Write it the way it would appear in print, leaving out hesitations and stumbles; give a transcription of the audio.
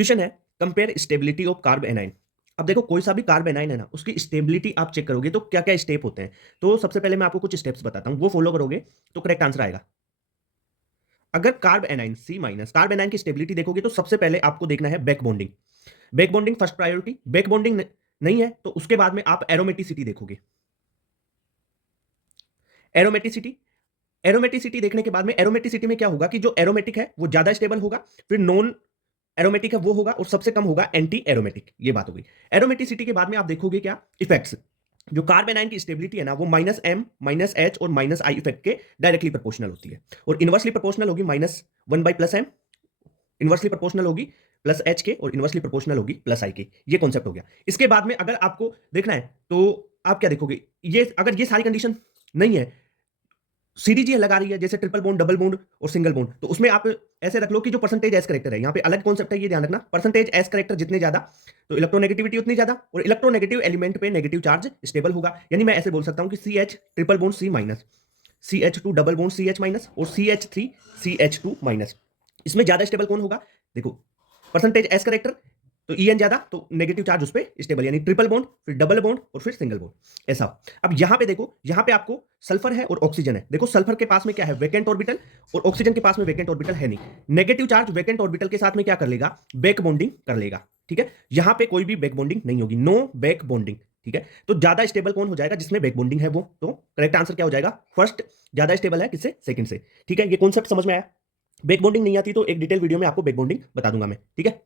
Question है compare stability of carb A9. अब देखो कोई सा भी कार्ब एनाइन है ना, उसकी स्टेबिलिटी आप चेक करोगे तो क्या क्या स्टेप होते हैं। तो सबसे पहले मैं आपको कुछ स्टेप्स बताता हूं, वो फॉलो करोगे तो करेक्ट आंसर आएगा। अगर कार्ब एनाइन सी माइनस, कार्ब एनाइन की स्टेबिलिटी देखोगे तो सबसे पहले आपको देखना है back bonding. Back bonding first priority. Back bonding नहीं है तो उसके बाद में आप एरोमेटिसिटी देखोगे। एरोमेटिसिटी, एरोमेटिसिटी देखने के बाद में एरोमेटिसिटी में क्या होगा कि जो एरोमेटिक है वो ज्यादा स्टेबल होगा, फिर नॉन एरोमेटिक है वो होगा, और सबसे कम होगा एंटी एरोमेटिक। ये बात हो गई। एरोमेटिसिटी के बाद में आप देखोगे क्या इफेक्ट्स। जो कार्बेनाइन की स्टेबिलिटी है ना, वो माइनस एम माइनस एच और माइनस आई इफेक्ट के डायरेक्टली प्रोपोर्शनल होती है, और इनवर्सली प्रोपोर्शनल होगी minus one by plus M, inversely proportional होगी प्लस एच के, और इनवर्सली प्रोपोर्शनल होगी प्लस आई के। ये कॉन्सेप्ट हो गया। इसके बाद में अगर आपको देखना है तो आप क्या देखोगे, ये अगर ये सारी कंडीशन नहीं है, सीडीजी लगा रही है जैसे ट्रिपल बॉन्ड, डबल बॉन्ड और सिंगल बॉन्ड, तो उसमें आप ऐसे रख लो कि जो परसेंटेज एस करेक्टर है, यहाँ पे अलग कॉन्सेप्ट है, ये ध्यान रखना। परसेंटेज एस करेक्टर जितने ज्यादा तो इलेक्ट्रोनेगेटिविटी उतनी ज्यादा, और इलेक्ट्रोनेगेटिव एलिमेंट पे नेगेटिव चार्ज स्टेबल होगा। यानी मैं ऐसे बोल सकता हूं कि C H triple bond C minus, C H two double bond C H minus, और C H three C H two minus. इसमें ज्यादा स्टेबल कौन होगा? देखो परसेंटेज एस करेक्टर, तो ई एन ज्यादा तो नेगेटिव चार्ज उस पर स्टेबल, यानी ट्रिपल बॉन्ड, फिर डबल बॉन्ड और फिर सिंगल बॉन्ड, ऐसा। अब यहां पे देखो, यहां पे आपको सल्फर है और ऑक्सीजन है। देखो सल्फर के पास में क्या है? वैकेंट ऑर्बिटल, और ऑक्सीजन के पास में वैकेंट ऑर्बिटल है नहीं। नेगेटिव चार्ज वैकेंट ऑर्बिटल के साथ में क्या कर लेगा? बैक बॉन्डिंग कर लेगा। ठीक है, यहां पे कोई भी बैक बॉन्डिंग नहीं होगी, नो बैक बॉन्डिंग। ठीक है, तो ज्यादा स्टेबल कौन हो जाएगा? जिसमें बैक बॉन्डिंग है वो। तो करेक्ट आंसर क्या हो जाएगा? फर्स्ट ज्यादा स्टेबल है किससे? सेकंड से। ठीक है, ये कॉन्सेप्ट समझ में आया? बैक बॉन्डिंग नहीं आती तो एक डिटेल वीडियो में आपको बैक बॉन्डिंग बता दूंगा मैं। ठीक है।